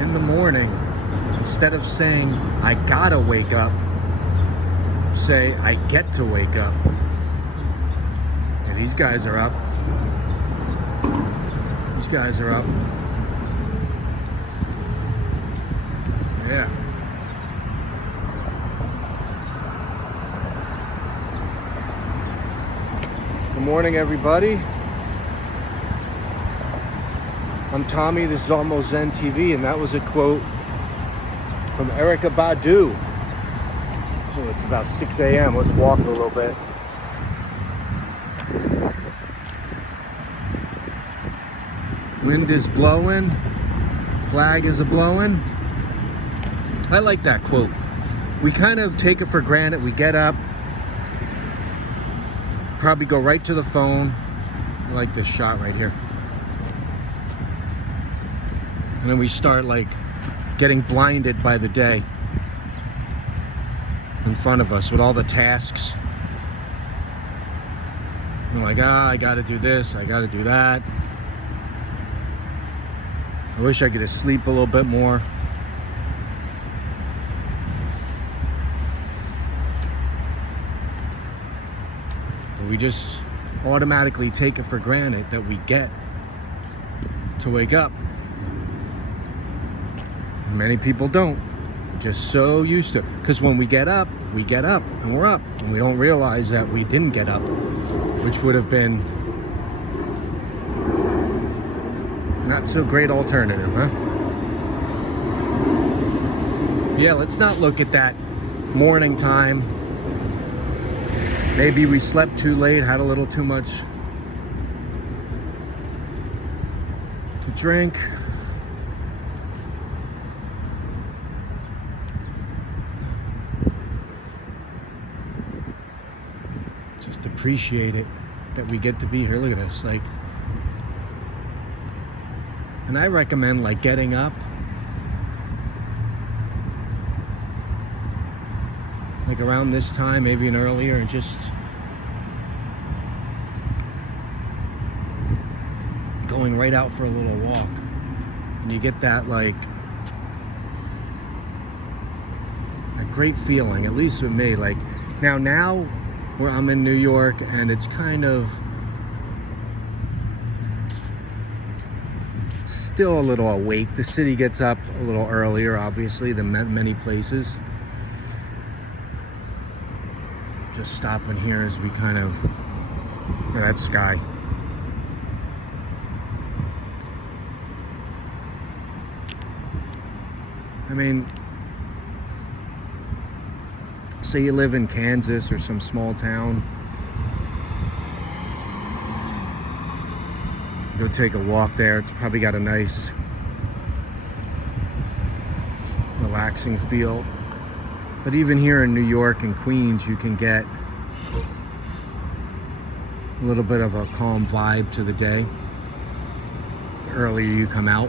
in the morning, instead of saying, I gotta wake up, say, I get to wake up. And these guys are up. These guys are up. Yeah. Good morning, everybody. I'm Tommy, this is Almost Zen TV, and that was a quote from Erykah Badu. Oh, it's about 6 a.m. Let's walk a little bit. Wind is blowing, flag is a-blowing. I like that quote. We kind of take it for granted. We get up, probably go right to the phone. I like this shot right here. And then we start like getting blinded by the day in front of us with all the tasks. We're like, I gotta do this, I gotta do that. I wish I could just sleep a little bit more. But we just automatically take it for granted that we get to wake up. Many people don't. We're just so used to it. Because when we get up and we're up. And we don't realize that we didn't get up, which would have been not so great alternative, huh? Yeah, let's not look at that morning time. Maybe we slept too late, had a little too much to drink. Just appreciate it that we get to be here. Look at this, like, and I recommend like getting up like around this time, maybe even earlier, and just going right out for a little walk. And you get that like a great feeling, at least with me. Like now where I'm in New York, and it's kind of still a little awake. The city gets up a little earlier, obviously, than many places. Just stopping here as we kind of, yeah, that's sky. I mean, say you live in Kansas or some small town, go take a walk there. It's probably got a nice relaxing feel. But even here in New York and Queens, you can get a little bit of a calm vibe to the day the earlier you come out.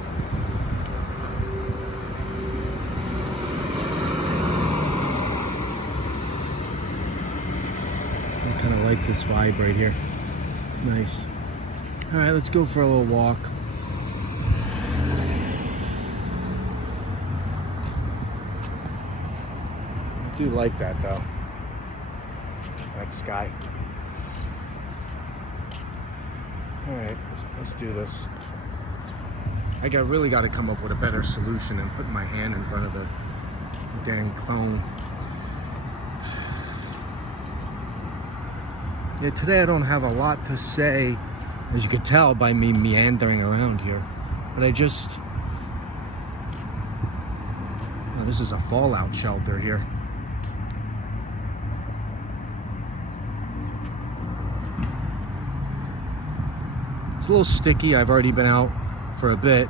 I kind of like this vibe right here. Nice. All right, let's go for a little walk. I do like that though. That sky. All right, let's do this. I really got to come up with a better solution than putting my hand in front of the dang phone. Yeah, today I don't have a lot to say, as you could tell by me meandering around here. But I just, oh, this is a fallout shelter here. It's a little sticky. I've already been out for a bit.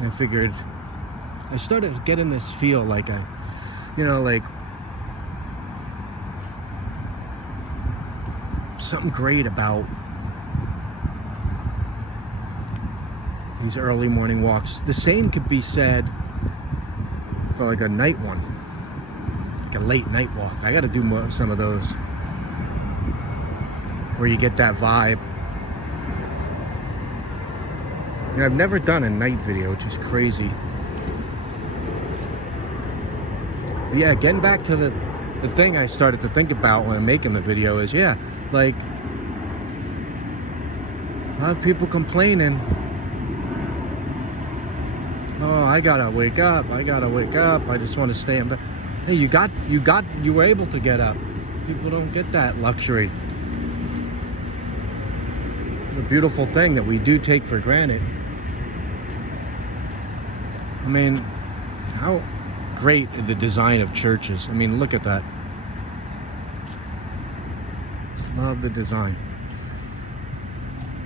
I figured, I started getting this feel like like something great about these early morning walks. The same could be said for like a night one, like a late night walk. I got to do some of those where you get that vibe. And I've never done a night video, which is crazy. Yeah, getting back to the thing I started to think about when I'm making the video is, yeah, like, a lot of people complaining, oh, I gotta wake up, I just want to stay in bed. Hey, you were able to get up. People don't get that luxury. It's a beautiful thing that we do take for granted. I mean, how great the design of churches. I mean, look at that. Just love the design.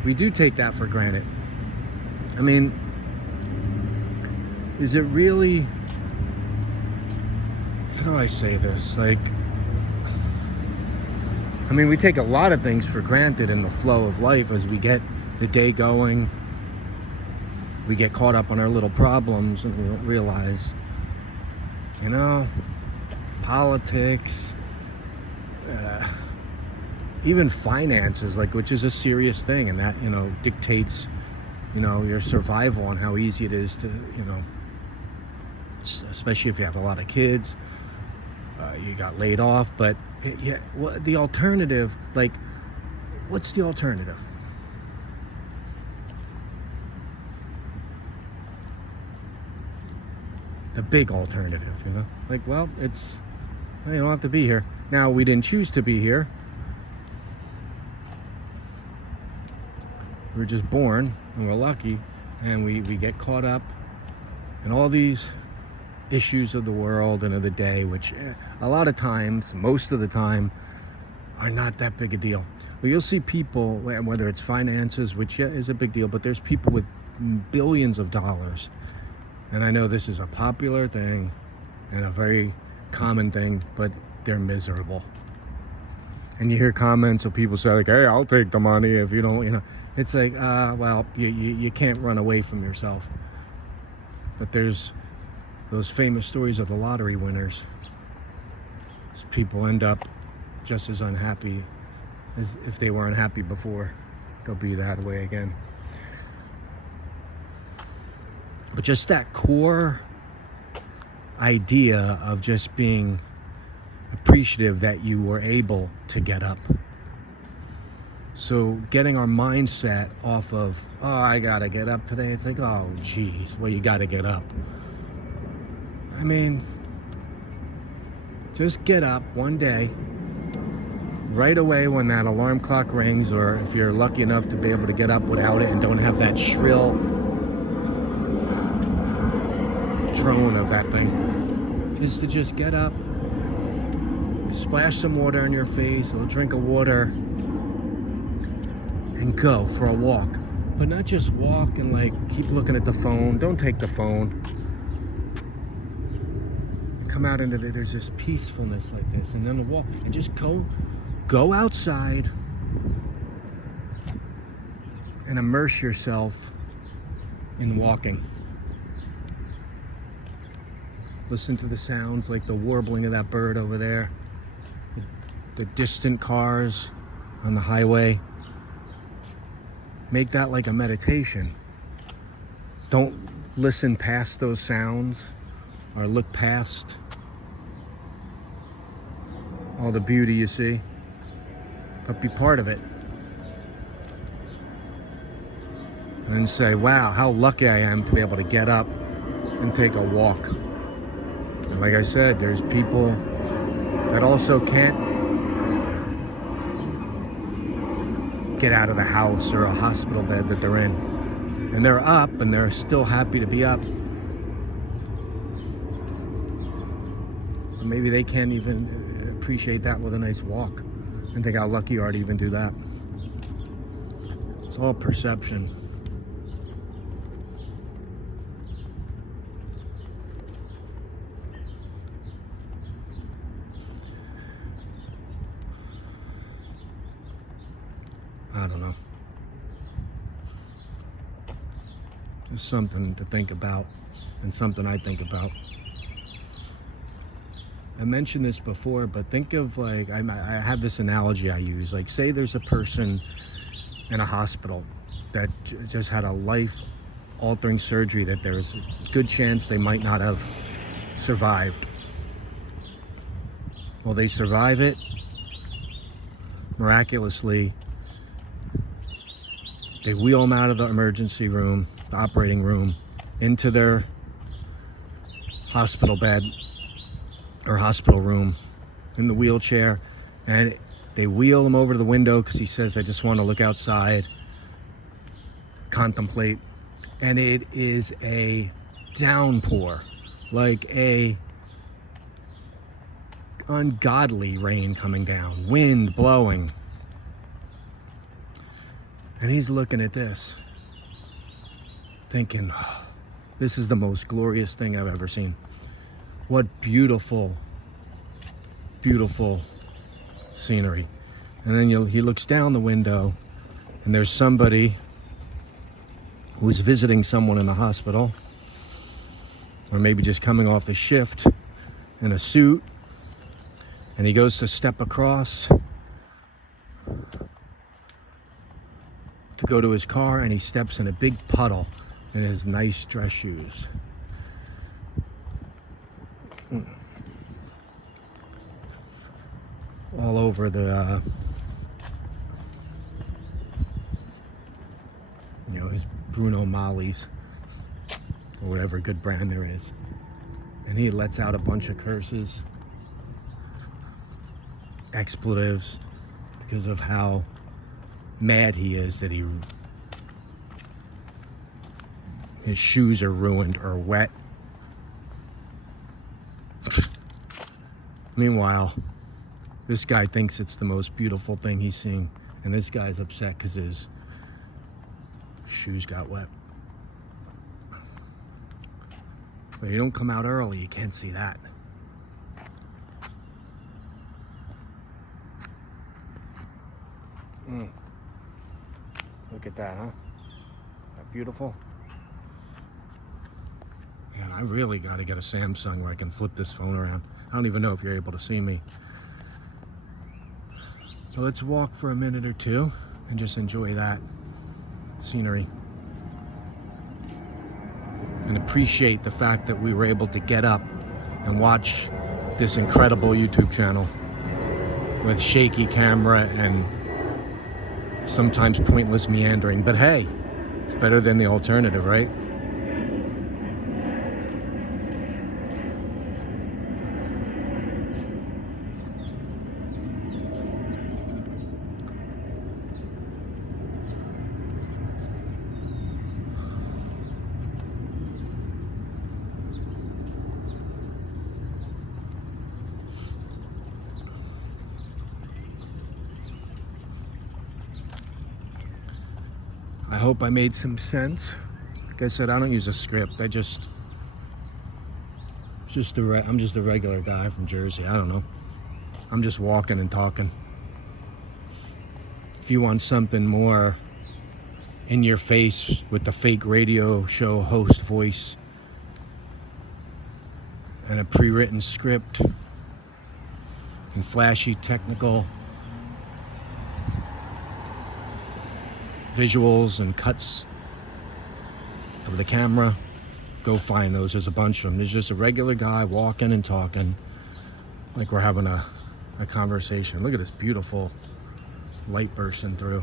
We do take that for granted. I mean, is it really, how do I say this? Like, I mean, we take a lot of things for granted in the flow of life as we get the day going. We get caught up on our little problems and we don't realize, you know, politics, even finances, like, which is a serious thing, and that, you know, dictates, you know, your survival and how easy it is to, you know, especially if you have a lot of kids, you got laid off. But yeah, well, the alternative, like, what's the alternative? The big alternative, you know, like, well, it's, you don't have to be here. Now, we didn't choose to be here. We're just born, and we're lucky, and we get caught up in all these issues of the world and of the day, which a lot of times, most of the time, are not that big a deal. Well, you'll see people, whether it's finances, which is a big deal, but there's people with billions of dollars. And I know this is a popular thing and a very common thing, but they're miserable. And you hear comments of people say, like, hey, I'll take the money if you don't, you know. It's like, well, you can't run away from yourself. But there's those famous stories of the lottery winners. People end up just as unhappy as if they were unhappy before. They'll be that way again. But just that core idea of just being appreciative that you were able to get up. So getting our mindset off of, oh, I gotta get up today. It's like, oh, geez, well, you gotta get up. I mean, just get up one day, right away when that alarm clock rings, or if you're lucky enough to be able to get up without it and don't have that shrill drone of that thing, is to just get up, splash some water on your face, a little drink of water, and go for a walk. But not just walk and like keep looking at the phone. Don't take the phone. Come out into there's this peacefulness like this, and then a walk, and just go outside and immerse yourself in walking. Listen to the sounds, like the warbling of that bird over there, the distant cars on the highway. Make that like a meditation. Don't listen past those sounds or look past all the beauty you see, but be part of it. And say, wow, how lucky I am to be able to get up and take a walk. And like I said, there's people that also can't get out of the house or a hospital bed that they're in. And they're up and they're still happy to be up. But maybe they can't even appreciate that with a nice walk and think how lucky you are to even do that. It's all perception. I don't know. Just something to think about, and something I think about. I mentioned this before, but think of like, I have this analogy I use. Like, say there's a person in a hospital that just had a life-altering surgery that there's a good chance they might not have survived. Well, they survive it miraculously. They wheel them out of the emergency room, the operating room, into their hospital bed or hospital room in the wheelchair, and they wheel him over to the window because he says, I just want to look outside, contemplate. And it is a downpour, like a ungodly rain coming down, wind blowing. And he's looking at this, thinking, oh, this is the most glorious thing I've ever seen. What beautiful, beautiful scenery. And then he looks down the window, and there's somebody who's visiting someone in the hospital, or maybe just coming off a shift in a suit, and he goes to step across to go to his car, and he steps in a big puddle in his nice dress shoes. All over the his Bruno Mali's or whatever good brand there is, and he lets out a bunch of curses, expletives, because of how mad he is that his shoes are ruined or wet. Meanwhile, this guy thinks it's the most beautiful thing he's seen, and this guy's upset because his shoes got wet. But you don't come out early, you can't see that. Look at that, huh? That beautiful? Man, I really got to get a Samsung where I can flip this phone around. I don't even know if you're able to see me. So let's walk for a minute or two and just enjoy that scenery. And appreciate the fact that we were able to get up and watch this incredible YouTube channel with shaky camera and sometimes pointless meandering. But hey, it's better than the alternative, right? I hope I made some sense. Like I said, I don't use a script. I'm just a regular guy from Jersey. I don't know. I'm just walking and talking. If you want something more in your face with the fake radio show host voice and a pre-written script and flashy technical visuals and cuts of the camera, go find those. There's a bunch of them. There's just a regular guy walking and talking like we're having a conversation. Look at this beautiful light bursting through.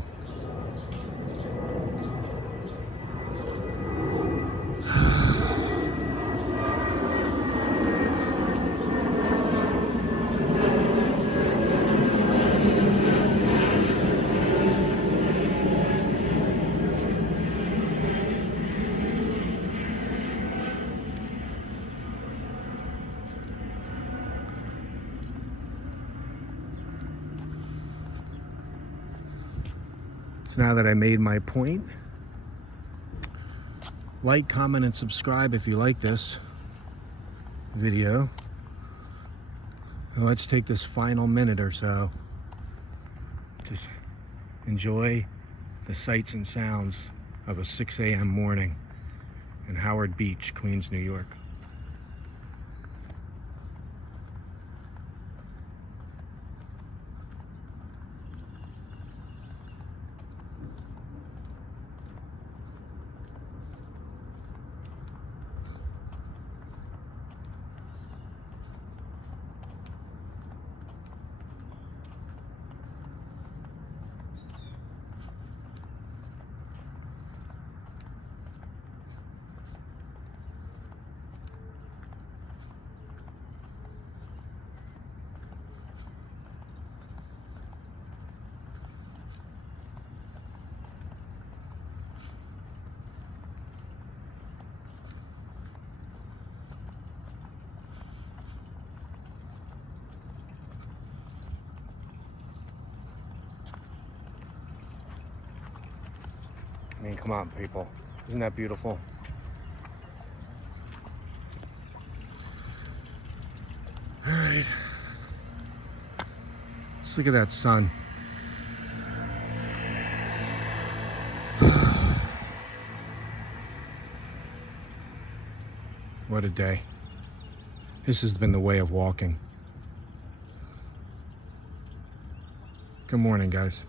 So now that I made my point, like, comment, and subscribe if you like this video. And let's take this final minute or so to enjoy the sights and sounds of a 6 a.m. morning in Howard Beach, Queens, New York. I mean, come on, people. Isn't that beautiful? All right. Let's look at that sun. What a day. This has been the way of walking. Good morning, guys.